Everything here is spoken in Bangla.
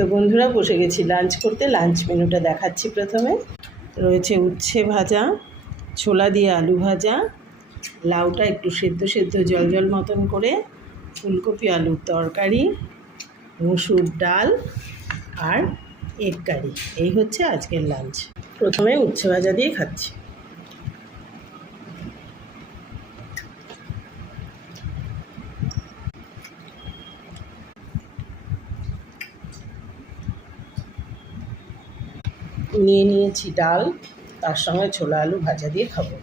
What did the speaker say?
তো বন্ধুরা বসে গেছি লাঞ্চ করতে। লাঞ্চ মেনুটা দেখাচ্ছি। প্রথমে রয়েছে উচ্ছে ভাজা, ছোলা দিয়ে আলু ভাজা, লাউটা একটু সেদ্ধ সেদ্ধ জল জল মতন করে, ফুলকপি আলুর তরকারি, মসুর ডাল আর এগ কারি। এই হচ্ছে আজকের লাঞ্চ। প্রথমে উচ্ছে ভাজা দিয়ে খাচ্ছি। নিয়েছি ডাল, তার সঙ্গে ছোলা আলু ভাজা দিয়ে খাবো।